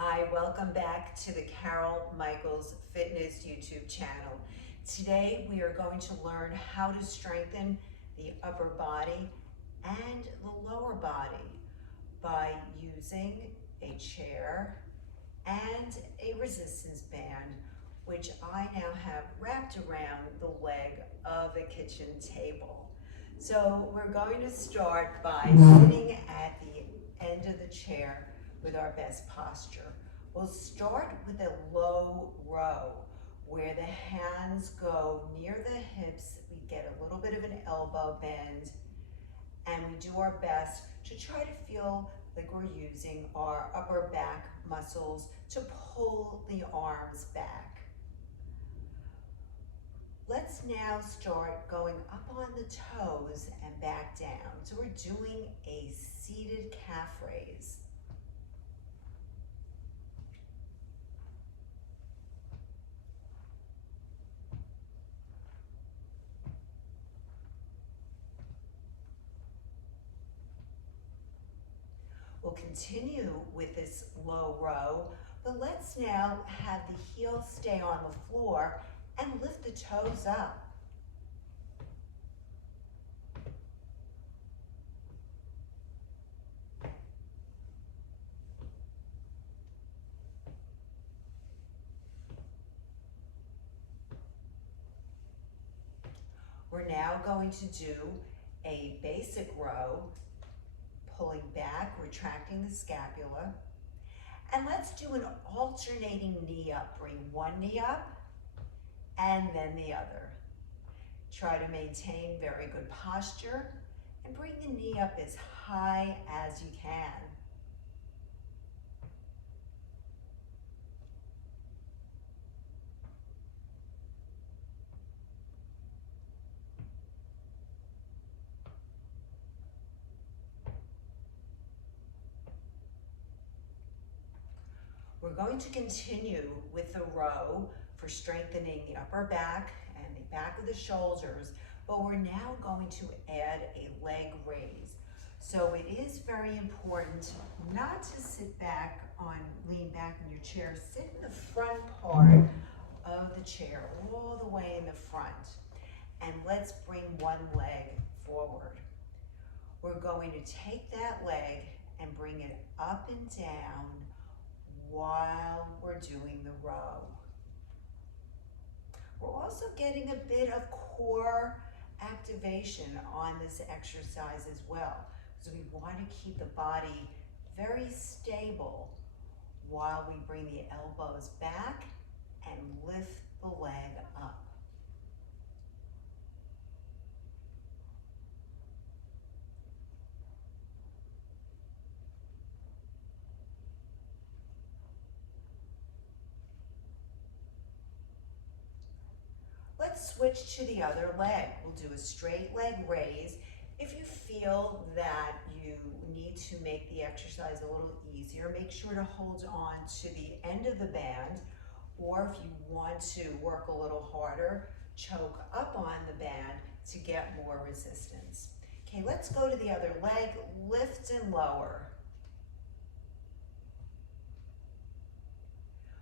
Hi, welcome back to the Carol Michaels Fitness YouTube channel. Today we are going to learn how to strengthen the upper body and the lower body by using a chair and a resistance band, which I now have wrapped around the leg of a kitchen table. So we're going to start by sitting at the end of the chair with our best posture. We'll start with a low row where the hands go near the hips. We get a little bit of an elbow bend, and we do our best to try to feel like we're using our upper back muscles to pull the arms back. Let's now start going up on the toes and back down. So we're doing a seated calf raise. We'll continue with this low row, but let's now have the heels stay on the floor and lift the toes up. We're now going to do a basic row, pulling back, retracting the scapula. And let's do an alternating knee up. Bring one knee up and then the other. Try to maintain very good posture and bring the knee up as high as you can. We're going to continue with the row for strengthening the upper back and the back of the shoulders, but we're now going to add a leg raise. So it is very important not to sit back lean back in your chair. Sit in the front part of the chair, all the way in the front. And let's bring one leg forward. We're going to take that leg and bring it up and down while we're doing the row. We're also getting a bit of core activation on this exercise as well, because we want to keep the body very stable while we bring the elbows back and lift the leg up. Let's switch to the other leg. We'll do a straight leg raise. If you feel that you need to make the exercise a little easier, make sure to hold on to the end of the band, or if you want to work a little harder, choke up on the band to get more resistance. Okay, let's go to the other leg, lift and lower.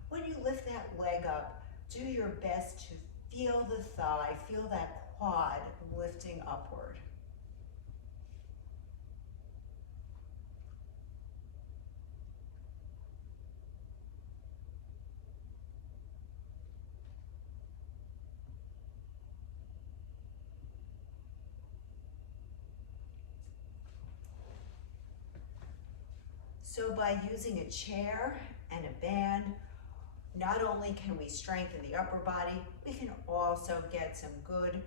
When you lift that leg up, do your best to feel the thigh, feel that quad lifting upward. So by using a chair and a band, not only can we strengthen the upper body, we can also get some good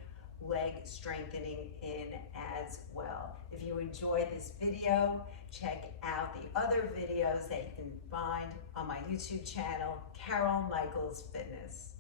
leg strengthening in as well. If you enjoyed this video, check out the other videos that you can find on my YouTube channel, Carol Michaels Fitness.